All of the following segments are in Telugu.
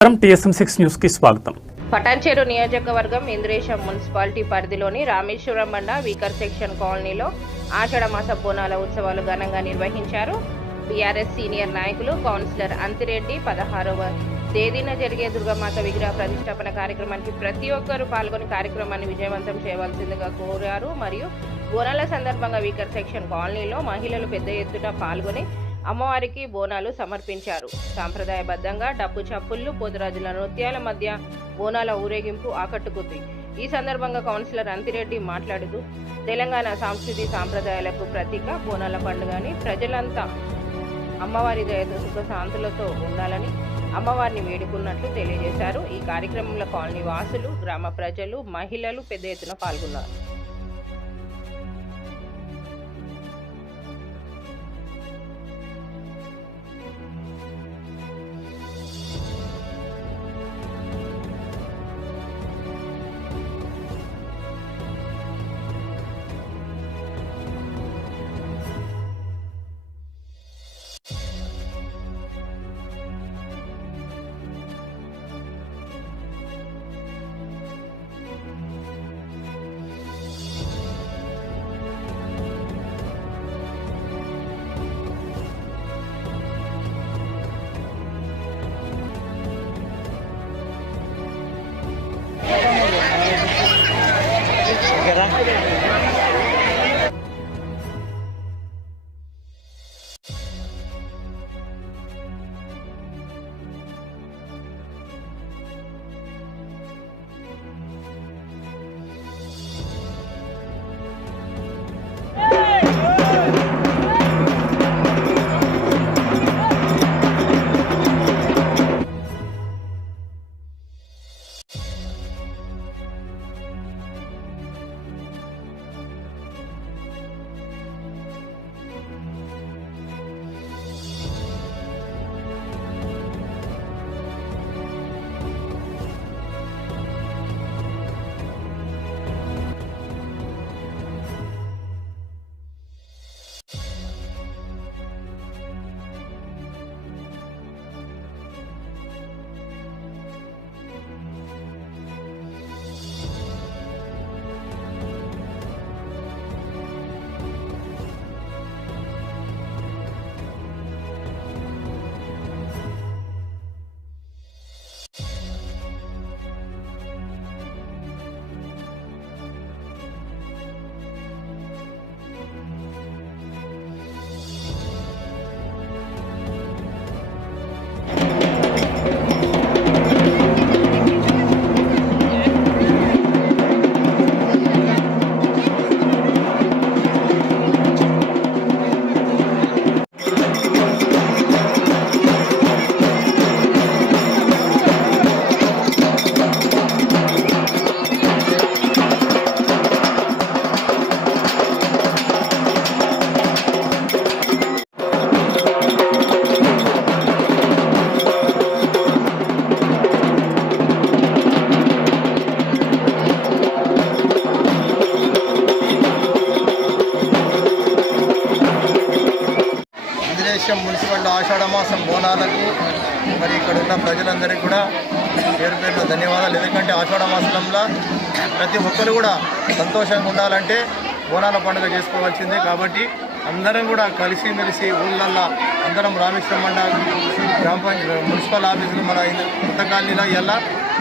TSM6 న్యూస్ కి స్వాగతం. పటాన్చేరు నియోజకవర్గం ఇంద్రేశం మున్సిపాలిటీ పరిధిలోని రామేశ్వరం బండ వీకర్ సెక్షన్ కాలనీలో ఆషాఢ మాస బోనాల ఉత్సవాలు ఘనంగా నిర్వహించారు. బీఆర్ఎస్ సీనియర్ నాయకులు కౌన్సిలర్ అంతిరెడ్డి 16వ తేదీన జరిగే దుర్గామాత విగ్రహ ప్రతిష్టాపన కార్యక్రమానికి ప్రతి ఒక్కరూ పాల్గొని కార్యక్రమాన్ని విజయవంతం చేయవలసిందిగా కోరారు. మరియు బోనాల సందర్భంగా వీకర్ సెక్షన్ కాలనీలో మహిళలు పెద్ద ఎత్తున పాల్గొని అమ్మవారికి బోనాలు సమర్పించారు. సాంప్రదాయబద్ధంగా డప్పు చప్పుళ్లు పోతురాజుల నృత్యాల మధ్య బోనాల ఊరేగింపు ఆకట్టుకుంది. ఈ సందర్భంగా కౌన్సిలర్ అంతిరెడ్డి మాట్లాడుతూ తెలంగాణ సంస్కృతి సాంప్రదాయాలకు ప్రతీక బోనాల పండుగని ప్రజలంతా అమ్మవారి దయతో సుఖ శాంతులతో ఉండాలని అమ్మవారిని వేడుకున్నట్లు తెలియజేశారు. ఈ కార్యక్రమంలో కాలనీ వాసులు, గ్రామ ప్రజలు, మహిళలు పెద్ద ఎత్తున పాల్గొన్నారు. మున్సిపల్ ఆషాఢ మాసం బోనాలకు మరి ఇక్కడ ఉన్న ప్రజలందరికీ కూడా పేరు పేరున ధన్యవాదాలు. ఎందుకంటే ఆషాఢ మాసంలో ప్రతి ఒక్కరు కూడా సంతోషంగా ఉండాలంటే బోనాల పండుగ చేసుకోవాల్సిందే. కాబట్టి అందరం కూడా కలిసిమెలిసి ఊళ్ళల్లో అందరం రామేశ్వరం మండ గ్రామ పంచాయతీ మున్సిపల్ ఆఫీసులు మన కొత్త కాలనీలో ఇలా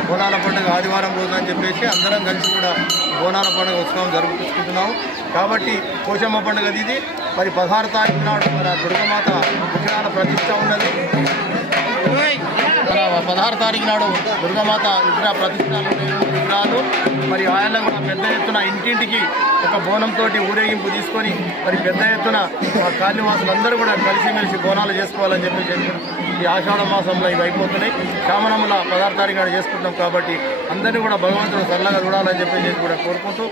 బోనాల పండుగ ఆదివారం రోజు అని చెప్పేసి అందరం కలిసి కూడా బోనాల పండుగ ఉత్సవం జరుపుకుంటున్నాము. కాబట్టి పోచమ్మ పండుగ ఇది మరి 16 తారీఖు నాడు మన దుర్గమాత విగ్రహాల ప్రతిష్ట ఉన్నది. మన 16 తారీఖు నాడు దుర్గమాత విగ్రహ ప్రతిష్టాలు విగ్రహాలు మరి ఆయన కూడా పెద్ద ఎత్తున ఇంటింటికి ఒక బోనంతో ఊరేగింపు తీసుకొని మరి పెద్ద ఎత్తున కాలనీవాసులందరూ కూడా కలిసిమెలిసి బోనాలు చేసుకోవాలని చెప్పి ఈ ఆషాఢ మాసంలో ఇవి అయిపోతున్నాయి. శ్రావణంలో 16 తారీఖు నాడు చేసుకుంటాం. కాబట్టి అందరినీ కూడా భగవంతుడు సరళంగా చూడాలని చెప్పి కూడా కోరుకుంటూ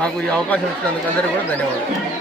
నాకు ఈ అవకాశం ఇచ్చినందుకు అందరికీ కూడా ధన్యవాదాలు.